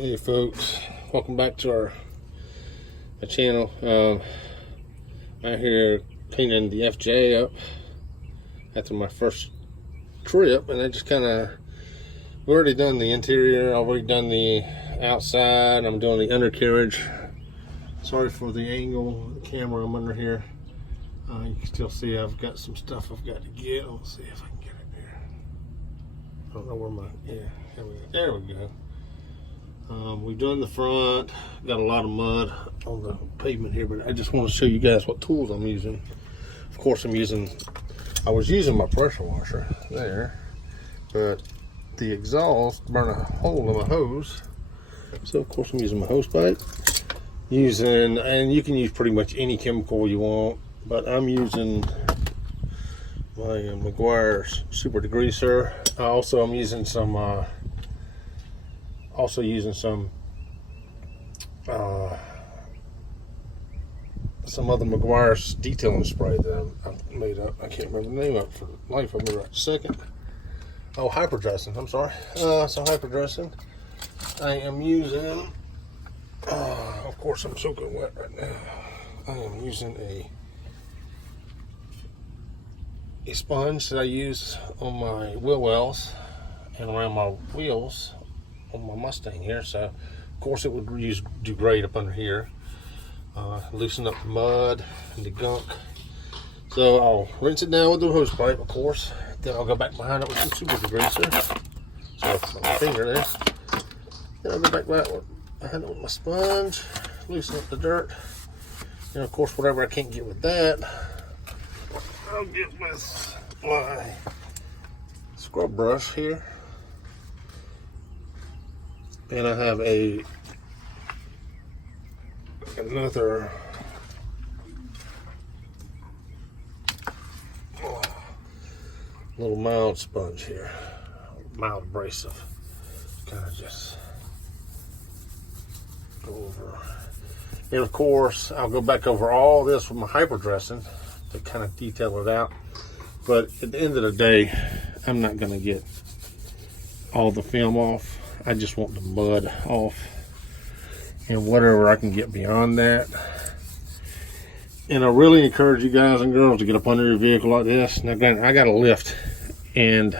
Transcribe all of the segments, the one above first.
Hey folks, welcome back to our channel. I'm here cleaning the FJ up after my first trip, and I just we've already done the interior, I've already done the outside, I'm doing the undercarriage. Sorry for the angle of the camera, I'm under here. You can still see I've got some stuff I've got to get. Let's see if I can get it here. I don't know where there we go. We've done the front, got a lot of mud on the pavement here, but I just want to show you guys what tools I'm using. Of course, I was using my pressure washer there, but the exhaust burned a hole in my hose. So of course I'm using my hose pipe. And you can use pretty much any chemical you want, but I'm using my Meguiar's Super Degreaser. I'm using some some other Meguiar's detailing spray that I made up. I can't remember the name of it for life of me right this second. Oh, hyperdressing, I'm sorry. So hyperdressing. I am using, of course I'm soaking wet right now. I am using a sponge that I use on my wheel wells and around my wheels on my Mustang here. So of course it would do great up under here. Loosen up the mud and the gunk. So I'll rinse it down with the hose pipe, of course. Then I'll go back behind it with some Super Degreaser. So my finger there. Then I'll go back behind it with my sponge, loosen up the dirt. And of course, whatever I can't get with that, I'll get with my scrub brush here. And I have another little mild sponge here, mild abrasive. Kind of just go over. And of course, I'll go back over all this with my hyperdressing to kind of detail it out. But at the end of the day, I'm not going to get all the film off. I just want the mud off. And whatever I can get beyond that. And I really encourage you guys and girls to get up under your vehicle like this. Now granted, I got a lift, and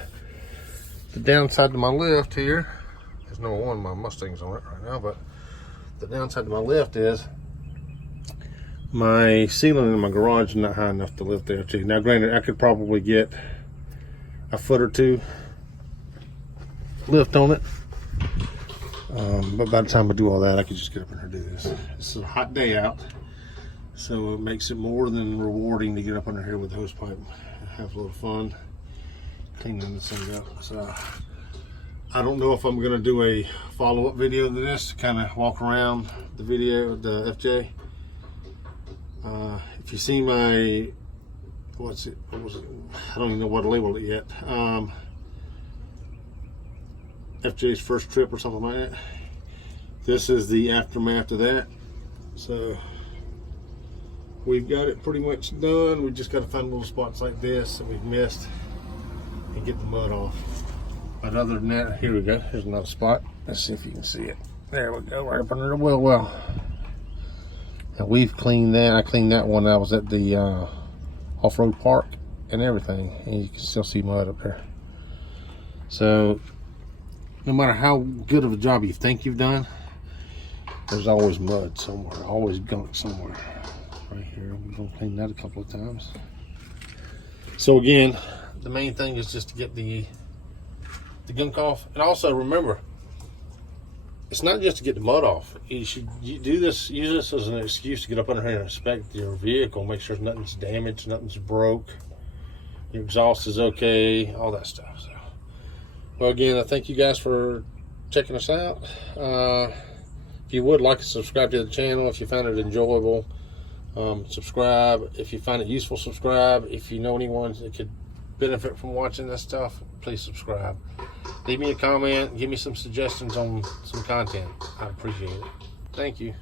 the downside to my lift here, there's no one of my Mustangs on it right now, but the downside to my lift is my ceiling in my garage is not high enough to lift there too. Now granted, I could probably get a foot or two lift on it. But by the time I do all that, I can just get up in here and do this. It's a hot day out, so it makes it more than rewarding to get up under here with the hose pipe and have a little fun cleaning this thing up. So I don't know if I'm going to do a follow-up video to this, kind of walk around the video, the FJ. If you see my, what was it? I don't even know what to label it yet. FJ's first trip or something like that. This is the aftermath of that. So we've got it pretty much done. We just got to find little spots like this that we've missed and get the mud off. But other than that, here we go. Here's another spot. Let's see if you can see it. There we go, right up under the wheel well. And we've cleaned that. I cleaned that one. I was at the off-road park and everything, and you can still see mud up there. So no matter how good of a job you think you've done, there's always mud somewhere, always gunk somewhere. Right here, we're gonna clean that a couple of times. So again, the main thing is just to get the gunk off. And also remember, it's not just to get the mud off. You use this as an excuse to get up under here and inspect your vehicle, make sure nothing's damaged, nothing's broke, your exhaust is okay, all that stuff. So, well, again, I thank you guys for checking us out. If you would like to subscribe to the channel, if you found it enjoyable, subscribe. If you find it useful, subscribe. If you know anyone that could benefit from watching this stuff, please subscribe. Leave me a comment, give me some suggestions on some content. I appreciate it. Thank you.